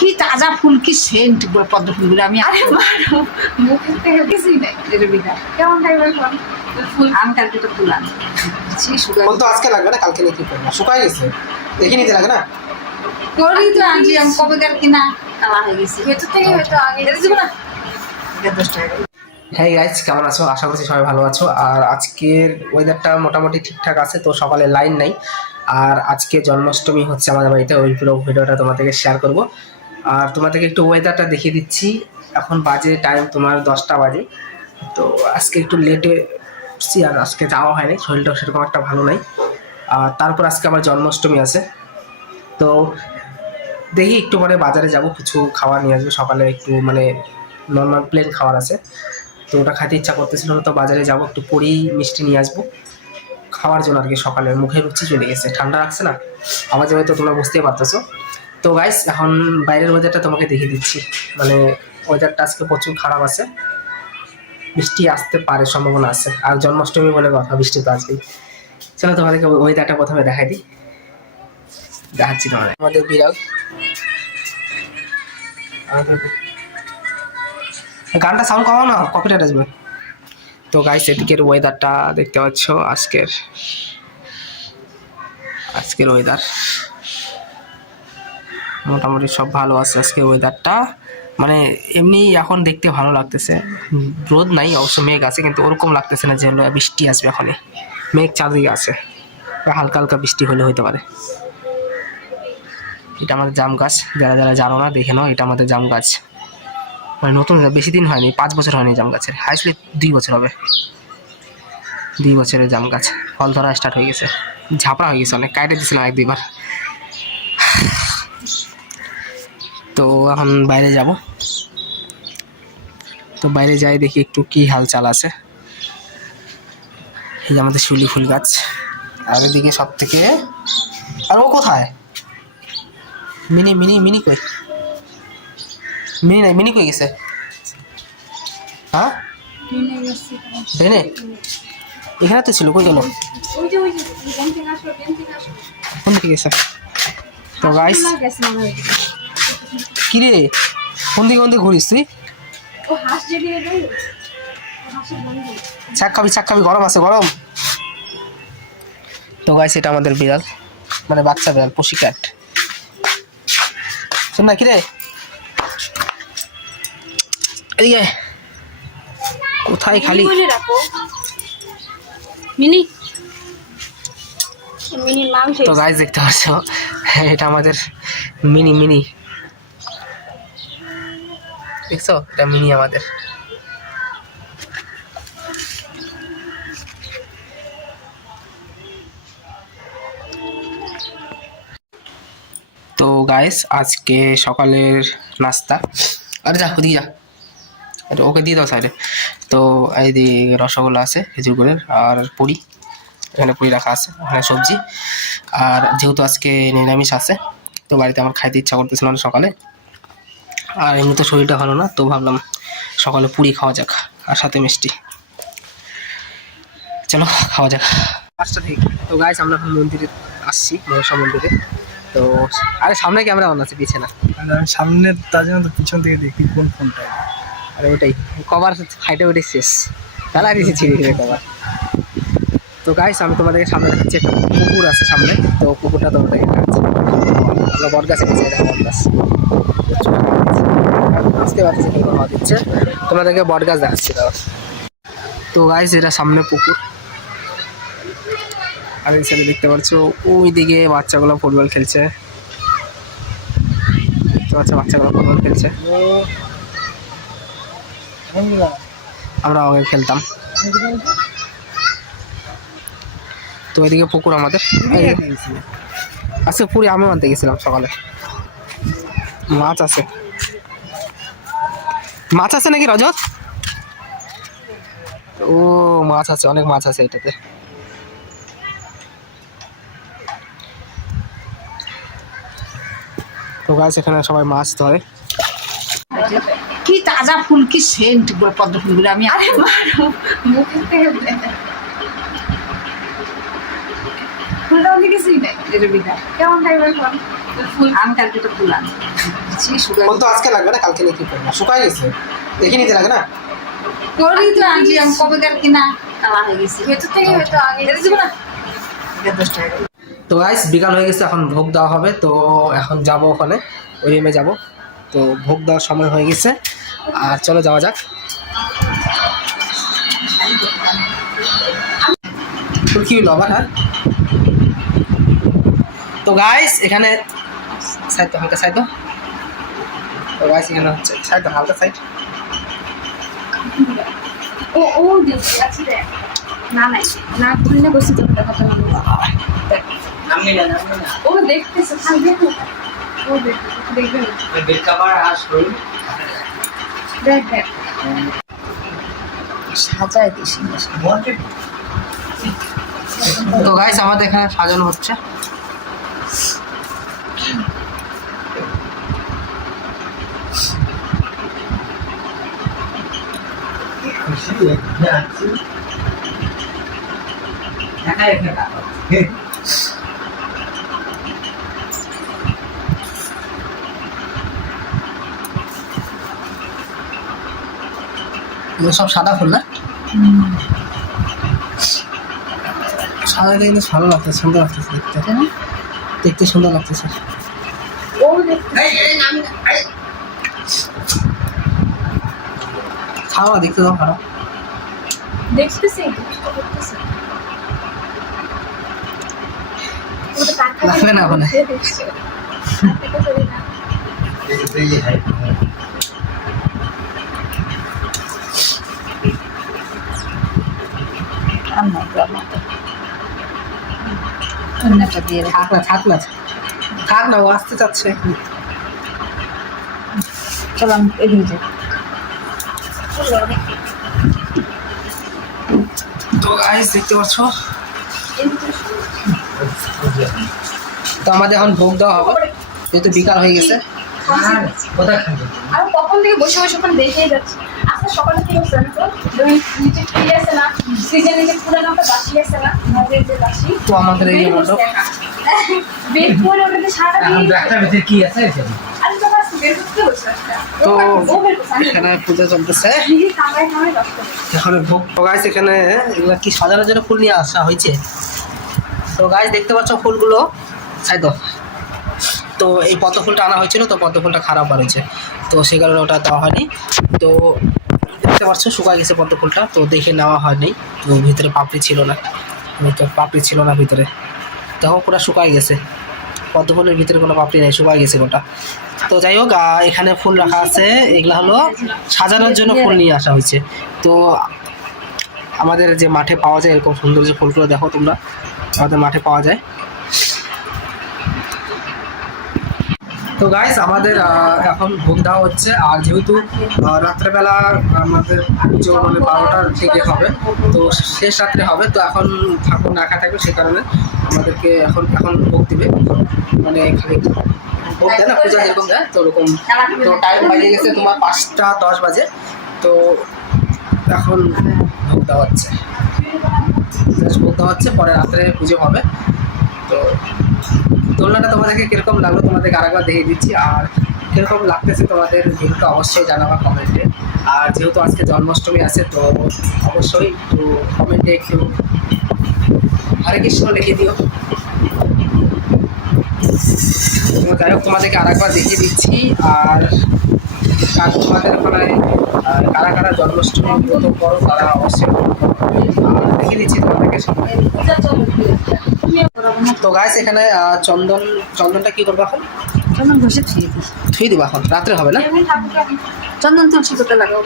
কি তাজা ফুল কি সেন্ট পদ্ম ফুলগুলো আমি আরে মারো মুখের থেকে কিছুই নাই রবিদা কেমন ফোন ফুল? আমি কালকে তো ফুল আনি ফোন তো আজকে লাগবে না কালকে নিয়ে কি করব? শুকাই গেছে। দেখে নিতে লাগে না? করি তো আনছি আমি কবে কাল কিনা কালা হয়ে গেছি। ভেতর থেকে হয়তো আগে দিব না? এটা দশ টাকা হ্যাঁ গাইজ কেমন আছো? আশা করছি সবাই ভালো আছো। আর আজকের ওয়েদারটা মোটামুটি ঠিকঠাক আছে তো সকালে লাইন নাই। আর আজকে জন্মাষ্টমী হচ্ছে আমাদের বাড়িতে ওই পুরো ভিডিওটা তোমাদেরকে শেয়ার করব। আর তোমাদেরকে একটু ওয়েদারটা দেখিয়ে দিচ্ছি। এখন বাজে টাইম তোমার দশটা বাজে। তো আজকে একটু লেটে আর আজকে যাওয়া হয়নি, শরীরটাও সেরকম একটা ভালো নাই। আর তারপর আজকে আমার জন্মাষ্টমী আছে। তো দেখি একটু পরে বাজারে যাব, কিছু খাবার নিয়ে আসব। সকালে একটু মানে নর্মাল প্লেন খাওয়ার আছে। তো ওটা খাইতে ইচ্ছা করতেছিল না, তো বাজারে যাব, একটু পরেই মিষ্টি নিয়ে আসব। খাওয়ার জন্য আর কি সকালে মুখে রুচি চলে গেছে। ঠান্ডা রাখছে না? আওয়াজ তো তোমরা বুঝতেই পারতেছো। তো গাইস এখন বাইরের ওয়েদারটা তোমাকে দেখিয়ে দিচ্ছি। মানে ওয়েদারটা আজকে প্রচুর খারাপ আছে। বৃষ্টি আসতে পারে, সম্ভাবনা আছে। আর জন্মাষ্টমী বলে কথা, বৃষ্টি তো আসবেই চলো তোমাদেরকে ওয়েদারটা প্রথমে দেখাই দিই। দেখাচ্ছি তোমাদের। আমাদের বিড়াল। গানটা সাউন্ড কমাও না কপিরাইট আসবে। তো গাইস এদিকের ওয়েদারটা দেখতে পাচ্ছ, আজকের। আজকের ওয়েদার মোটামুটি সব ভালো আছে আজকে ওয়েদারটা মানে এমনি এখন দেখতে ভালো লাগতেছে। রোদ নাই, অবশ্য মেঘ আছে, কিন্তু ওরকম লাগতেছে না যে বৃষ্টি আসবে এখনই। মেঘ চারদিকে আছে। হালকা হালকা বৃষ্টি হলে হতে পারে। এটা আমাদের জাম গাছ। যারা যারা জানো না, দেখে নাও, এটা আমাদের জাম গাছ। মানে নতুন, বেশি দিন হয়নি, পাঁচ বছর হয়নি জাম গাছের। হাইস্টলি দুই বছর হবে। দুই বছরের জাম গাছ। ফল ধরা স্টার্ট হয়ে গেছে। ঝাপড়া হয়ে গেছে অনেক। কাটে দিয়েছিলাম এক দুইবার। এখন বাইরে যাব। তো বাইরে যাই দেখি একটু কি হালচাল আছে। এই আমাদের শিউলি ফুল গাছ। আর এদিকে সব থেকে আর ও কোথায়? মিনি মিনি মিনি কই? মিনি নাই, মিনি কই গেছে? হ্যাঁ? ট্রেনে এখানে তো ছিল, কই গেল? কোন দিকে গেছে? তো গাইস গেছে মনে হয় কি কোন দিকে কোন দিকে ঘুরিস তুই? বন্ধু। খাবি চাক খাবি গরম আছে গরম। তো গাইস এটা আমাদের বিড়াল মানে বাচ্চা বিড়াল পুষি ক্যাট শোন না কি রে এদিকে কোথায় খালি? মিনি? তো গাইস দেখতে পাচ্ছ এটা আমাদের মিনি মিনি। দেখছ? এটা মিনি আমাদের। তো গাইস আজকে সকালের নাস্তা। আরে যা, ওদিকে যা। আরে ওকে দিয়ে দাও সাইডে তো এই দি রসগোল্লা আছে, খেজুর গুড়ের আর পুরি। এখানে পুরি রাখা আছে, এখানে সবজি। আর যেহেতু আজকে নিরামিষ আছে, তো বাড়িতে আমার খাইতে ইচ্ছা করতেছিল সকালে। আর এমনিতে শরীরটা ভালো না তো ভাবলাম সকালে পুরি খাওয়া যাক আর সাথে মিষ্টি। চলো খাওয়া যাক। পাঁচটা থেকে তো গাইস আমরা এখন মন্দিরে আসছি মনসা মন্দিরে। তো আরে সামনে ক্যামেরা অন আছে পিছনে না। আর আমি সামনের তার জন্য তো পিছন থেকে দেখি কোন ফোনটা আরে ওটাই কভার হাইটে ওটাই শেষ। ফেলা দিয়েছি ছিঁড়ে ছিঁড়ে কভার তো গাইস আমি তোমাদেরকে সামনে দেখাচ্ছি একটা পুকুর আছে সামনে। তো পুকুরটা তোমাদেরকে দেখাচ্ছি। আমরা বট গাছে গেছি বট গাছ বুঝতে পারছি হাওয়া দিচ্ছে তোমাদেরকে বট গাছ দেখাচ্ছি তো গাইস এটা সামনে পুকুর। আর এই সাইডে দেখতে পাচ্ছ ওই দিকে বাচ্চাগুলো ফুটবল খেলছে। বাচ্চাগুলো ফুটবল খেলছে। আমরা আগে খেলতাম। তো এদিকে পুকুর আমাদের। আজকে পুরি আমি আনতে গেছিলাম সকালে। মাছ আছে। মাছ আছে নাকি রজত? ও মাছ আছে অনেক মাছ আছে এটাতে। তো গাছ এখানে সবাই মাছ ধরে। কি তাজা ফুল কি সেন্ট পদ্ম ফুলগুলো আমি আরে মারো কেমন ফুল আমি কালকে তো ফুল আজকে লাগবে না কালকে নিয়ে কি করব? শুকাই গেছে। দেখে নিতে লাগে না? করি তো আনছি আমি কবে কার কিনা কালা হয়ে গেছে। ভেতর থেকে হয়তো আগে দেবো না দশ টাকা তো গাইস বিকাল হয়ে গেছে এখন ভোগ দেওয়া হবে। তো এখন যাব ওখানে ওই রুমে যাব। তো ভোগ দেওয়ার সময় হয়ে গেছে। আর চলো যাওয়া যাক। তোর কি হলো আবার হ্যাঁ? তো গাইস এখানে সাইড তো হালকা সাইড তো। তো গাইস এখানে হচ্ছে সাইড তো হালকা সাইড ও ও দিদি আছে দেখ। না নাই না খুললে বসে তো কথা কথা ও দেখতেছে খাল দেখো ও দেখবে দেখবে না। দেখ দেখ। সাজায় দিস তো গাইস আমাদের এখানে সাজানো হচ্ছে। এগুলো সব সাদা ফুল না? সাদা কিন্তু ভালো লাগছে সুন্দর লাগতেছে দেখতে দেখতে সুন্দর লাগতেছে। খাওয়া দেখতে দাও ভালো দেখতেছে করতেছে লাগবে না ওখানে। দেখছে। টাকা করে না। রান্না রান্না অন্যটা দিয়ে রেখে। থাক না থাক না থাক। না ও আসতে চাচ্ছে। চলো আমি এদিকে যাই। তো গাইস দেখতে পাচ্ছ? তো আমাদের এখন ভোগ দেওয়া হবে। যেহেতু বিকাল হয়ে গেছে। আমি কখন থেকে বসে বসে ওখানে দেখেই যাচ্ছি। আজকে সকালে কি হচ্ছে জানো তো? ওই নিচে ট্রি আছে না ফ্রিজের নিচে পুরানো একটা বাসি আছে না আমাদের যে বাসি তো আমাদের এই বের করে কি আছে? তো তো এখানে পূজা চলতেছে। এখানে তো গাইস এখানে এগুলো কি সাজানোর জন্য ফুল নিয়ে আসা হয়েছে? তো গাইস দেখতে পাচ্ছ ফুলগুলো? তাই তো তো এই পদ্ম ফুলটা আনা হয়েছিল, তো পদ্ম ফুলটা খারাপ হয়েছে। তো সে কারণে ওটা দেওয়া হয়নি। তো দেখতে পাচ্ছ, শুকায় গেছে পদ্ম ফুলটা তো দেখে নেওয়া হয়নি। তো ভিতরে পাপড়ি ছিল না। ভিতরে পাপড়ি ছিল না ভিতরে। তখন পুরো শুকায় গেছে। পদ্ম ফুলের ভিতরে কোনো পাপড়ি নেই শুভাই গেছে গোটা। তো যাই হোক এখানে ফুল রাখা আছে। এগুলো হলো সাজানোর জন্য ফুল নিয়ে আসা হয়েছে। তো আমাদের যে মাঠে পাওয়া যায় এরকম সুন্দর যে ফুলগুলো দেখো তোমরা, আমাদের মাঠে পাওয়া যায়। তো গাইস আমাদের এখন ভোগ দেওয়া হচ্ছে। আর যেহেতু রাত্রেবেলা আমাদের পুজো মানে বারোটার থেকে হবে, তো শেষ রাত্রে হবে, তো এখন ঠাকুর না থাকবে, সে কারণে আমাদেরকে এখন এখন ভোগ দিবে। মানে খালি ভোগ দেয় না, পূজা যেরকম দেয়, তো ওরকম। তো টাইম বাজে গেছে তোমার পাঁচটা দশ বাজে, তো এখন ভোগ দেওয়া হচ্ছে। ভোগ দেওয়া হচ্ছে, পরে রাত্রে পুজো হবে। তো দোলনাটা তোমাদেরকে কীরকম লাগল? তোমাদেরকে আরেকবার দেখিয়ে দিচ্ছি। আর কীরকম লাগতেছে তোমাদের ভিডিওটা অবশ্যই জানাবা কমেন্টে। আর যেহেতু আজকে জন্মাষ্টমী আছে, তো অবশ্যই একটু কমেন্টে একটু হরে কৃষ্ণ লিখে দিও। যাই হোক, তোমাদেরকে আরেকবার দেখিয়ে দিচ্ছি। আর তোমাদের ওখানে কারা কারা জন্মাষ্টমী ব্রত করো, তারা অবশ্যই দেখিয়ে দিচ্ছি তোমাদেরকে চলবে তো গাইস এখানে চন্দন চন্দনটা কি করব এখন? চন্দন ঘষে থুই দিই ছুঁয়ে দিবো এখন রাত্রে হবে না? চন্দন তুলসী করতে লাগাও